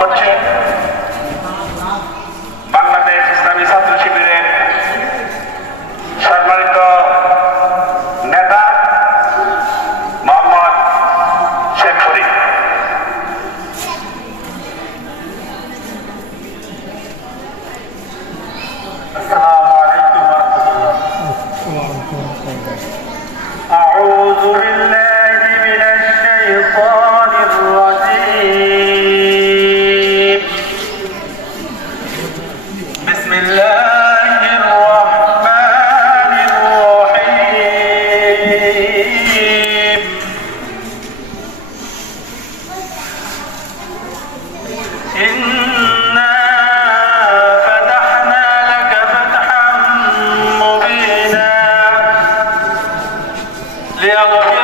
লাভ Yeah.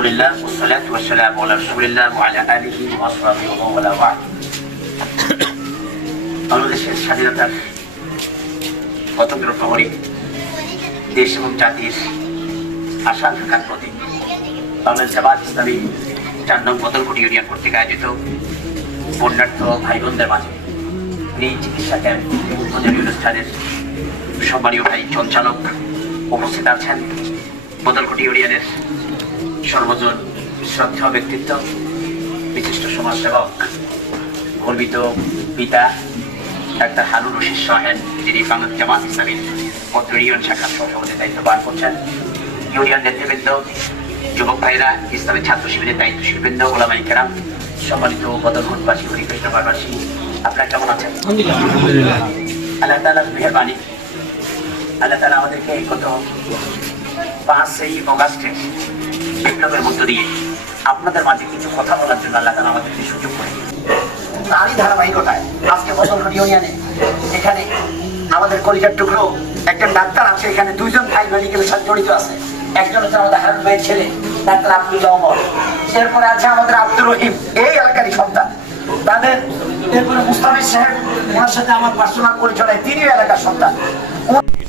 العظيم الحمد لله والصلاة والسلام على رسول الله وعلى آله وصحبه ومن والاه بعد বাংলাদেশের স্বাধীনতার স্বতন্ত্র প্রহরী দেশ এবং জাতির আশা আকাঙ্ক্ষার প্রতীক বাংলাদেশ জামাত ইসলামী চার নং বদলকুটি ইউনিয়ন কর্তৃক আয়োজিত বন্যার্থ ভাই বোনদের মাঝে এই চিকিৎসা ক্যাম্প উদ্বোধনী অনুষ্ঠানের সম্মানীয় ভাই সঞ্চালক উপস্থিত আছেন বদলকুটি ইউনিয়নের সর্বজন শ্রদ্ধা ব্যক্তিত্ব বিশিষ্ট সমাজসেবক গর্বিত পিতা ডাক্তার হারুন রশিদ সাহেব যিনি বাংলাদেশ জামাত ইসলামীর পত্র ইউনিয়ন শাখার সভাপতির দায়িত্ব পালন করছেন। ইউনিয়ন নেতৃবৃন্দ যুবক ভাইরা ইসলামের ছাত্র শিবিরের দায়িত্বশীল বৃন্দ ওলামাই কেরাম সম্মানিত বদলগুনবাসী হরিকৃষ্ণবাসী আপনারা কেমন আছেন? আল্লাহ তালার মেহরবানি। আল্লাহ তালা আমাদেরকে গত পাঁচই অগাস্টের বিপ্লবের মধ্য দিয়ে আপনাদের মাঝে কিছু কথা বলার জন্য আল্লাহ তালা আমাদেরকে সুযোগ করে তারই ধারাবাহিকতায় আজকে বসন্তপুর ইউনিয়নে এখানে আমাদের কলিজার টুকরো একজন ডাক্তার আছে, এখানে দুইজন ভাই মেডিকেলের সাথে জড়িত আছে। একজন হচ্ছে আমাদের হারুন ভাইয়ের ছেলে, ডাক্তার আব্দুল্লাহ ওমর। এরপরে আছে আমাদের আব্দুর রহিম, এই এলাকারই সন্তান। তাদের এরপরে মুস্তাফিজ সাহেব, ওনার সাথে আমার পার্সোনাল পরিচয় তিনিও এলাকার সন্তান।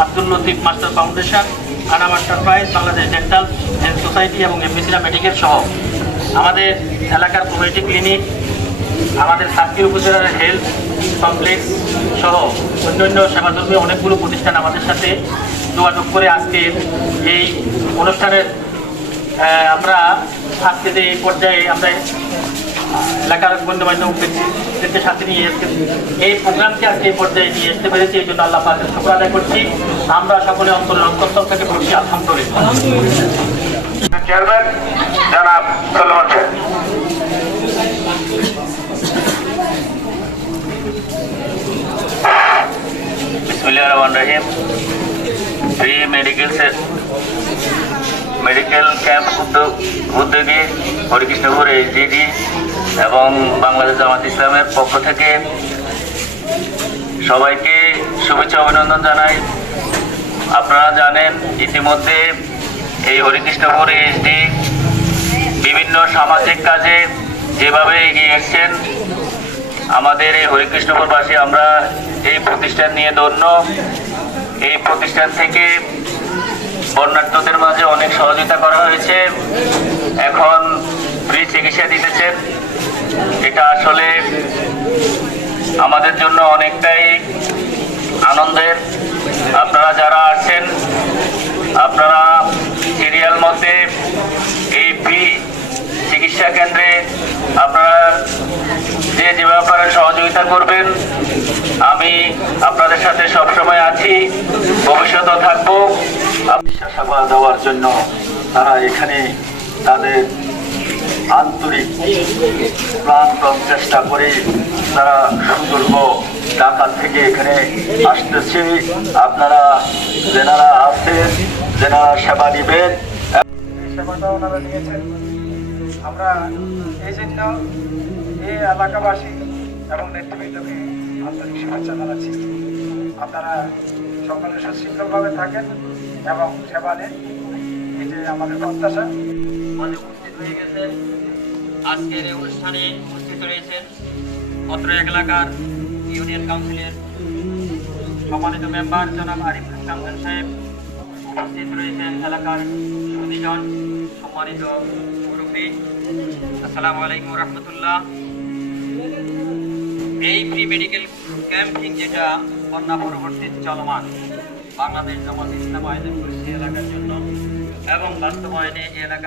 Abdul Latif master foundation Anam enterprise Bangladesh dental health society এবং এমবিসিরা মেডিকেল সহ। আমাদের এলাকার কমিউনিটি ক্লিনিক, আমাদের সাতটি উপজেলার হেলথ কমপ্লেক্স সহ অন্যান্য সেবাধর্মী অনেকগুলো প্রতিষ্ঠান আমাদের সাথে যোগাযোগ করে আজকে এই অনুষ্ঠানের আমরা আজকে যে এই পর্যায়ে আমরা এলাকার গণ্যমান্য ব্যক্তিদেরকে সাথে নিয়ে আজকে এই প্রোগ্রামকে আজকে এই পর্যায়ে নিয়ে আসতে পেরেছি এই জন্য আল্লাহ পাকের শুক্র আদায় করছি। আমরা সকলে অন্তরের অন্তঃস্থল থেকে বলছি আলহামদুলিল্লাহ। চেয়ারম্যান জনাব সলমান বিসমিল্লাহির রহমানির রহিম। ফ্রি মেডিকেল মেডিকেল ক্যাম্প উদ্যোগ উদ্যোগে হরিকৃষ্ণপুর এইচডিডি এবং বাংলাদেশ জামাত ইসলামের পক্ষ থেকে সবাইকে শুভেচ্ছা অভিনন্দন জানাই। আপনারা জানেন, ইতিমধ্যে এই হরিকৃষ্ণপুর এইচডি বিভিন্ন সামাজিক কাজে যেভাবে এগিয়ে এসছেন, আমাদের এই হরিকৃষ্ণপুরবাসী আমরা এই প্রতিষ্ঠান নিয়ে ধন্য। এই প্রতিষ্ঠান থেকে বন্যার্থদের মাঝে অনেক সহযোগিতা করা হয়েছে। এখন ফ্রি চিকিৎসা চিকিৎসা দিতেছেন। এটা আসলে আমাদের জন্য অনেকটাই আনন্দের। আপনারা যারা আছেন, আপনারা সিরিয়াল মতে এই ফ্রি চিকিৎসা কেন্দ্রে আপনারা যে যে ব্যাপারে সহযোগিতা করবেন, আমি আপনাদের সাথে সবসময় আছি, ভবিষ্যতেও থাকব। সেবা দেওয়ার জন্য তারা এখানে তাদের আন্তরিক প্রাণপণ চেষ্টা করে তারা সুদূর্গ ঢাকা থেকে এখানে আসতেছে। আপনারা, যেনারা আছেন যেনারা সেবা এই সেবাটা ওনারা নিয়েছেন। আমরা এই জন্য এই এলাকাবাসী এবং নেতৃবৃন্দকে আন্তরিক শুভেচ্ছা জানাচ্ছি। আপনারা সকলে সুশৃঙ্খলভাবে থাকেন এবং সেবা নেন এটি আমাদের প্রত্যাশা। হয়ে গেছেন আজকের এই অনুষ্ঠানে উপস্থিত রয়েছেন অত্র এলাকার ইউনিয়ন কাউন্সিলের সম্মানিত মেম্বার জনাব আরিফ খান সাহেব। উপস্থিত রয়েছেন এলাকার সুদীজন সম্মানিত মুরব্বী। আসসালামু আলাইকুম রহমতুল্লাহ। এই ফ্রি মেডিকেল ক্যাম্পিং যেটা বন্যা পরবর্তী চলমান বাংলাদেশ জামাত ইসলাম আয়োজন করেছে এলাকার জন্য এবং বাস্তবায়নে এলাকা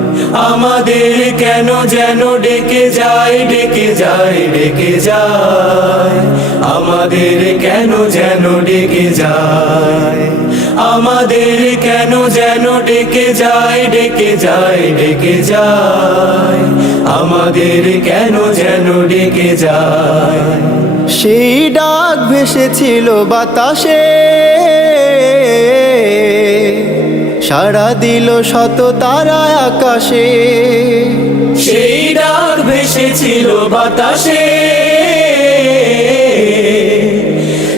আমাদের কেন যেন ডেকে যায় ডেকে যায় ডেকে যায়? আমাদের কেন যেন ডেকে যায়? আমাদের কেন যেন ডেকে যায় ডেকে যায় ডেকে যায়? আমাদের কেন যেন ডেকে যায়? সেই ডাক ভেসেছিল বাতাসে। সারা দিল শত তারা আকাশে। সেই ডাক ভেসেছিল বাতাসে।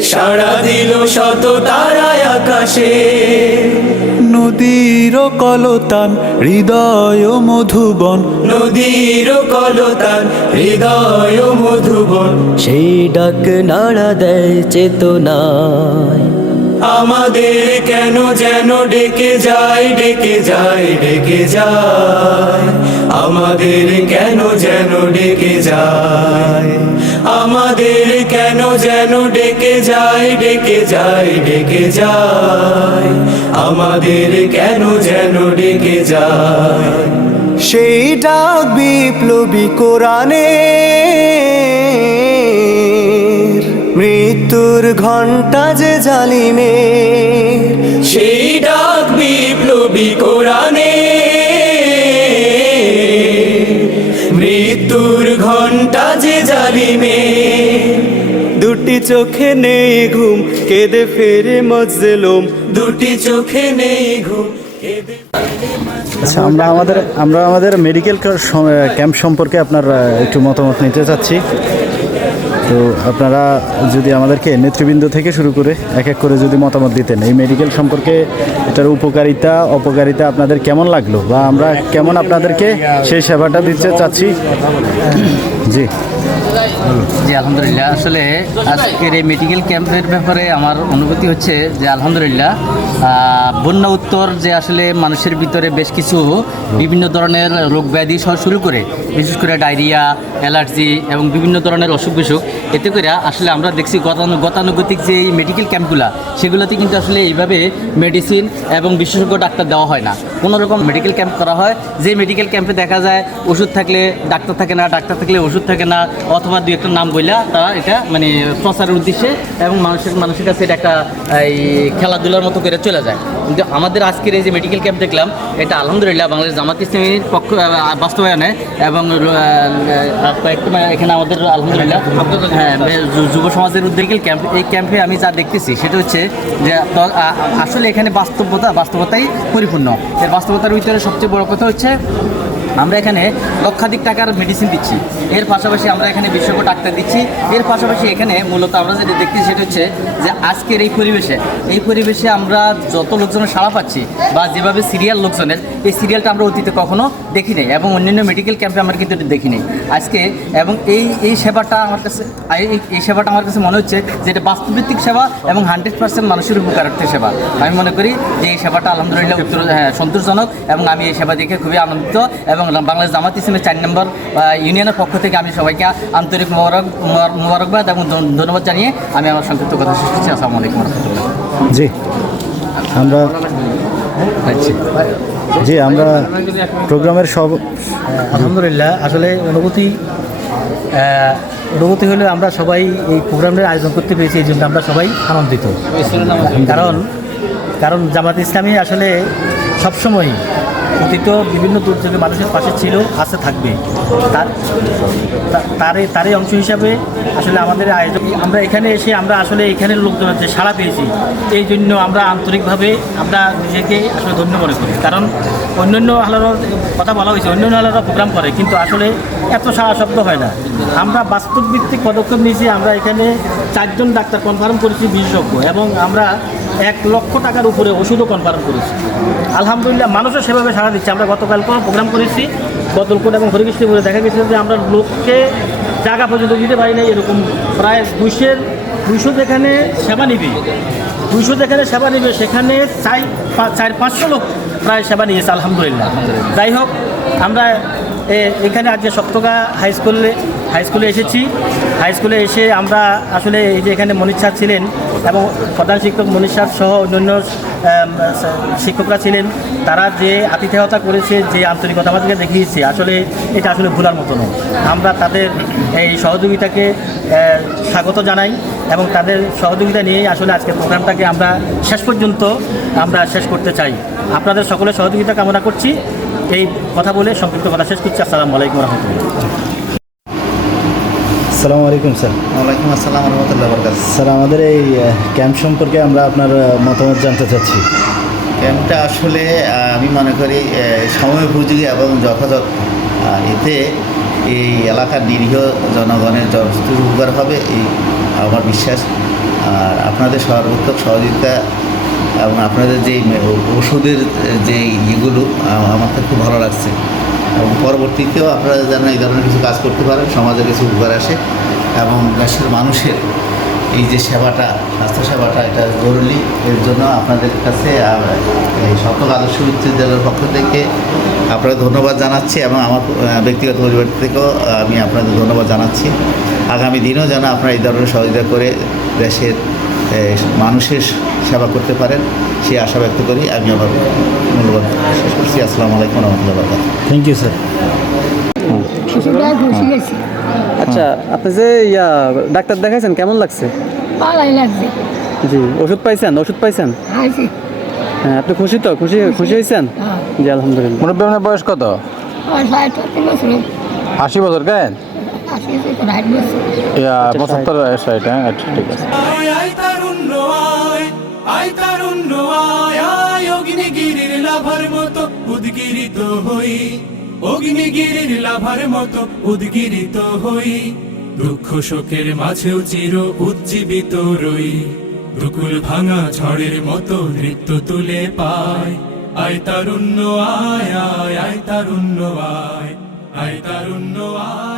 সারা দিল শত তারায় আকাশে। নদীর কলতান হৃদয় মধুবন। নদীর কলতান হৃদয় মধুবন। সেই ডাক নাড়া দেয় চেতনায়। আমাদের কেন যেন ডেকে যায় ডেকে যায় ডেকে যায়? আমাদের কেন যেন ডেকে যায়? আমাদের কেন যেন ডেকে যায় ডেকে যায় ডেকে যায়? আমাদের কেন যেন ডেকে যায়? সেই ডাক বিপ্লবী কোরআনে মৃত্যুর ঘণ্টা যে জালিমে সেই ডাক বিপ্লবী কোরআনে। মৃত্যুর ঘণ্টা যে জালিমে। দুটি চোখে নেই ঘুম কেঁদে ফেরে মজলুম। দুটি চোখে নেই ঘুম কেঁদে আচ্ছা আমরা আমাদের আমরা আমাদের মেডিকেল ক্যাম্প সম্পর্কে আপনার একটু মতামত নিতে চাচ্ছি। তো আপনারা যদি আমাদেরকে নেতৃবৃন্দ থেকে শুরু করে এক এক করে যদি মতামত দিতেন, এই মেডিকেল সম্পর্কে এটার উপকারিতা, অপকারিতা আপনাদের কেমন লাগল? বা আমরা কেমন আপনাদেরকে সেই সেবাটা দিতে চাচ্ছি? জি। জি, আলহামদুলিল্লাহ। আসলে আজকের এই মেডিকেল ক্যাম্পের ব্যাপারে আমার অনুভূতি হচ্ছে যে আলহামদুলিল্লাহ বন্যা উত্তর যে আসলে মানুষের ভিতরে বেশ কিছু বিভিন্ন ধরনের রোগ ব্যাধি সহ শুরু করে, বিশেষ করে ডায়রিয়া, অ্যালার্জি এবং বিভিন্ন ধরনের অসুখ বিসুখ, এতে করে আসলে আমরা দেখছি গতানু গতানুগতিক যে এই মেডিকেল ক্যাম্পগুলো সেগুলোতে কিন্তু আসলে এইভাবে মেডিসিন এবং বিশেষজ্ঞ ডাক্তার দেওয়া হয় না। কোনো রকম মেডিকেল ক্যাম্প করা হয়, যে মেডিকেল ক্যাম্পে দেখা যায়, ওষুধ থাকলে ডাক্তার থাকে না, ডাক্তার থাকলে ওষুধ থাকে না অথবা দু একটা নাম বইলা তারা এটা মানে প্রচারের উদ্দেশ্যে এবং মানুষের মানুষের কাছে এটা একটা, এই খেলাধুলার মতো করে চলে যায়। কিন্তু আমাদের আজকের এই যে মেডিকেল ক্যাম্প দেখলাম, এটা আলহামদুলিল্লাহ বাংলাদেশ জামাত ইসলামীর পক্ষ বাস্তবায়নে এবং মানে এখানে আমাদের আলহামদুলিল্লাহ হ্যাঁ যুব সমাজের উদ্যোগী ক্যাম্প এই ক্যাম্পে আমি যা দেখতেছি সেটা হচ্ছে যে আসলে এখানে বাস্তবতা, বাস্তবতাই পরিপূর্ণ। এর বাস্তবতার ভিতরে সবচেয়ে বড় কথা হচ্ছে আমরা এখানে লক্ষাধিক টাকার মেডিসিন দিচ্ছি। এর পাশাপাশি আমরা এখানে বিশেষজ্ঞ ডাক্তার দিচ্ছি। এর পাশাপাশি এখানে মূলত আমরা যেটা দেখছি সেটা হচ্ছে যে আজকের এই পরিবেশে এই পরিবেশে আমরা যত লোকজনের সাড়া পাচ্ছি বা যেভাবে সিরিয়াল লোকজনের এই সিরিয়ালটা আমরা অতীতে কখনো দেখি নাই এবং অন্যান্য মেডিকেল ক্যাম্পে আমরা কিন্তু এটা দেখি নাই আজকে এবং এই এই সেবাটা আমার কাছে এই এই সেবাটা আমার কাছে মনে হচ্ছে যে এটা বাস্তবভিত্তিক সেবা এবং হান্ড্রেড পার্সেন্ট মানুষের উপকারার্থে সেবা। আমি মনে করি যে এই সেবাটা আলহামদুলিল্লাহ উত্তর হ্যাঁ সন্তোষজনক এবং আমি এই সেবা দেখে খুবই আনন্দিত এবং বাংলাদেশ জামাত ইসলামের চার নম্বর ইউনিয়নের পক্ষ থেকে আমি সবাইকে আন্তরিক মোবারক মোবারকবাদ এবং ধন্যবাদ জানিয়ে আমি আমার সংক্ষিপ্ত কথা শেষ করছি। আসসালামু আলাইকুম রহমতুল্লাহ। জি। আমরা জি আমরা প্রোগ্রামের সব আলহামদুলিল্লাহ আসলে অনুভূতি অনুভূতি হলে আমরা সবাই এই প্রোগ্রামের আয়োজন করতে পেরেছি এই জন্য আমরা সবাই আনন্দিত। কারণ কারণ জামাত ইসলামী আসলে সবসময় অতীত বিভিন্ন দূর থেকে মানুষের পাশে ছিল, আছে, থাকবে। তার তারই তারই অংশ হিসাবে আসলে আমাদের আয়োজন আমরা এখানে এসে আমরা আসলে এখানের লোকজনের যে সাড়া পেয়েছি, এই জন্য আমরা আন্তরিকভাবে আমরা নিজেকে আসলে ধন্য মনে করি। কারণ অন্যান্য আলোর কথা বলা হয়েছে, অন্যান্য আলোরা প্রোগ্রাম করে, কিন্তু আসলে এত সাড়া শব্দ হয় না। আমরা বাস্তব ভিত্তিক পদক্ষেপ নিয়েছি, আমরা এখানে চারজন ডাক্তার কনফার্ম করেছি বিশেষজ্ঞ, এবং আমরা এক লক্ষ টাকার উপরে ওষুধও কনফার্ম করেছি। আলহামদুলিল্লাহ মানুষও সেভাবে সাড়া দিচ্ছে। আমরা গতকালকেও প্রোগ্রাম করেছি, বদলকোট এবং হরিকৃষ্ণপুরে দেখা গেছে যে আমরা লোককে জায়গা পর্যন্ত দিতে পারি না এরকম প্রায় দুইশের, দুইশো যেখানে সেবা নিবে, দুইশো যেখানে সেবা নিবে, সেখানে চাই চার, পাঁচশো লোক প্রায় সেবা নিয়েছে, আলহামদুলিল্লাহ। যাই হোক, আমরা এখানে আজকে সপ্তকা হাই স্কুলে হাই স্কুলে এসেছি। হাই স্কুলে এসে আমরা আসলে এই যে এখানে মনির স্যার ছিলেন এবং প্রধান শিক্ষক মনির স্যার সহ অন্যান্য শিক্ষকরা ছিলেন। তারা যে আতিথেয়তা করেছে, যে আন্তরিকতা আমাদেরকে দেখিয়েছে, আসলে এটা আসলে ভুলার মতো নয়। আমরা তাদের এই সহযোগিতাকে স্বাগত জানাই এবং তাদের সহযোগিতা নিয়েই আসলে আজকের প্রোগ্রামটাকে আমরা শেষ পর্যন্ত আমরা শেষ করতে চাই। আপনাদের সকলের সহযোগিতা কামনা করছি। এই কথা বলে সংক্ষিপ্ত কথা শেষ করছি। আসসালামু আলাইকুম রহমতুল্লাহ। আসসালামু আলাইকুম স্যার। ওয়ালাইকুম আসসালাম রহমতুল্লাহ বরকাত। স্যার আমাদের এই ক্যাম্প সম্পর্কে আমরা আপনার মতামত জানতে চাচ্ছি। ক্যাম্পটা আসলে আমি মনে করি সময় উপযোগী এবং যথাযথ। এতে এই এলাকার নিরীহ জনগণের যথেষ্ট উপকার হবে এই আমার বিশ্বাস। আর আপনাদের সর্বোত্তম সহযোগিতা এবং আপনাদের যে ওষুধের যে ইয়েগুলো আমার তো খুব ভালো লাগছে। পরবর্তীতেও আপনারা যেন এই ধরনের কিছু কাজ করতে পারেন সমাজে কিছু উপকার আসে এবং দেশের মানুষের এই যে সেবাটা, স্বাস্থ্য সেবাটা, এটা জরুরি। এর জন্য আপনাদের কাছে সকল আদর্শ বিশ্ববিদ্যালয়ের পক্ষ থেকে আপনাদের ধন্যবাদ জানাচ্ছি এবং আমার ব্যক্তিগত পরিবার থেকেও আমি আপনাদের ধন্যবাদ জানাচ্ছি। আগামী দিনেও যেন আপনারা এই ধরনের সহযোগিতা করে দেশের মানুষের সেবা করতে পারেন। সেই আশা ব্যক্ত করি। আমি আমার মূল্যবান শেষ করছি। আসসালামু আলাইকুম রহমতুল্লাহ বরকাত থ্যাংক ইউ স্যার আচ্ছা আপনি যে ইয়া ডাক্তার দেখাইছেন কেমন লাগছে? জি ওষুধ পাইছেন? ওষুধ পাইছেন? হ্যাঁ আপনি খুশি তো? খুশি খুশি। হয়েছেন হ্যাঁ। জি আলহামদুলিল্লাহ। মুরব্বী আপনার বয়স কত? আশি বছর কেন? আশি বছর পঁচাত্তর ষাট হ্যাঁ ঠিক আছে। আয় আয় লাভার হই। হই। মাঝেও চির উজ্জীবিত রই। দুকুল ভাঙা ঝড়ের মতো নৃত্য তুলে পায় আয় তারুণ্য, আয় আয় আয় তারুণ্য, আয় আয় তারুণ্য, আয়।